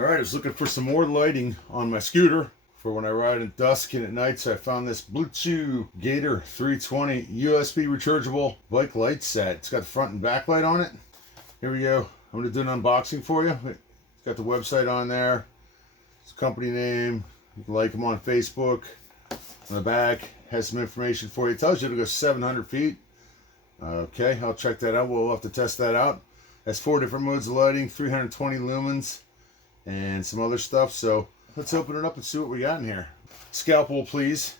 Alright, I was looking for some more lighting on my scooter for when I ride at dusk and at night, so I found this Blitzu Gator 320 USB rechargeable bike light set. It's got the front and back light on it. Here we go. I'm going to do an unboxing for you. It's got the website on there. It's company name. You can like them on Facebook. On the back has some information for you. It tells you to go 700 feet. Okay, I'll check that out. We'll have to test that out. It has 4 different modes of lighting, 320 lumens, and some other stuff. So let's open it up and see what we got in here. Scalpel, please.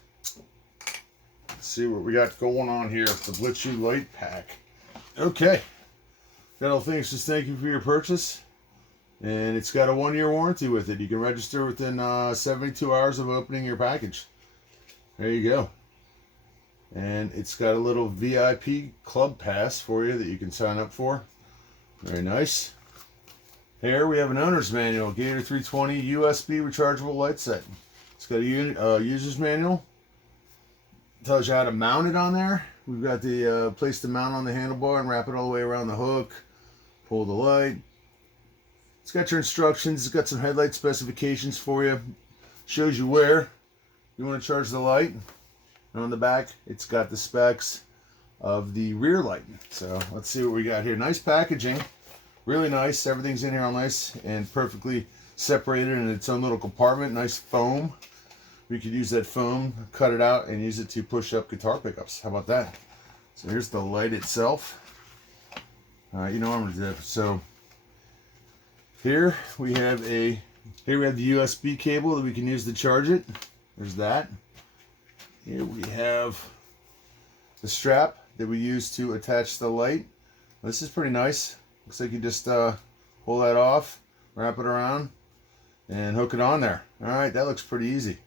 Let's see what we got going on here. The Blitzu light pack. Okay. Got all things. Just thank you for your purchase. And it's got a 1-year warranty with it. You can register within 72 hours of opening your package. There you go. And it's got a little VIP club pass for you that you can sign up for. Very nice. Here we have an owner's manual, Gator 320 USB rechargeable light set. It's got a user's manual. It tells you how to mount it on there. We've got the place to mount on the handlebar and wrap it all the way around the hook. Pull the light. It's got your instructions. It's got some headlight specifications for you. Shows you where you want to charge the light. And on the back, it's got the specs of the rear light. So let's see what we got here. Nice packaging. Really nice. Everything's in here all nice and perfectly separated in its own little compartment. Nice foam. We could use that foam, cut it out, and use it to push up guitar pickups. How about that? So here's the light itself. You know what I'm going to do. So here we have the USB cable that we can use to charge it. There's that. Here we have the strap that we use to attach the light. This is pretty nice. Looks like you just pull that off, wrap it around, and hook it on there. Alright, that looks pretty easy.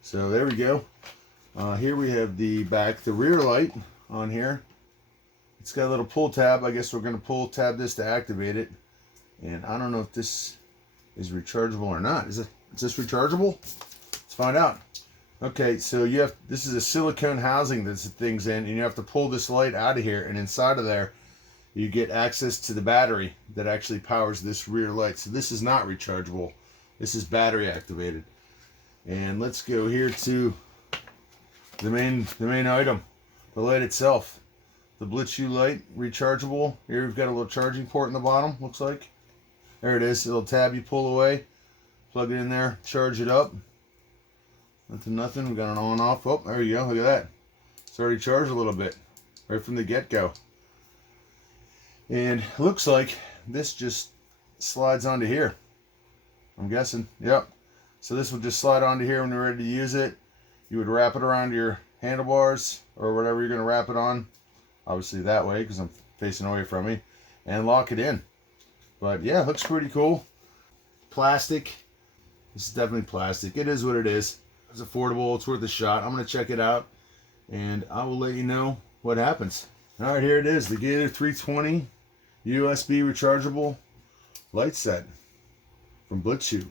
So there we go. Here we have the rear light on here. It's got a little pull tab. I guess we're going to pull tab this to activate it. And I don't know if this is rechargeable or not. Is this rechargeable? Let's find out. Okay, so this is a silicone housing that this thing's in, and you have to pull this light out of here, and inside of there you get access to the battery that actually powers this rear light. So this is not rechargeable. This is battery activated. And let's go here to the main item, the light itself. The Blitzu light, rechargeable. Here we've got a little charging port in the bottom, looks like. There it is, a little tab you pull away, plug it in there, charge it up. Nothing. We got an on off. Oh, there you go. Look at that. It's already charged a little bit right from the get-go. And it looks like this just slides onto here. I'm guessing. Yep. So this will just slide onto here when you're ready to use it. You would wrap it around your handlebars or whatever you're going to wrap it on. Obviously that way because I'm facing away from me. And lock it in. But yeah, it looks pretty cool. Plastic. This is definitely plastic. It is what it is. It's affordable. It's worth a shot. I'm going to check it out, and I will let you know what happens. All right, here it is, the Gator 320 USB rechargeable light set from Blitzu.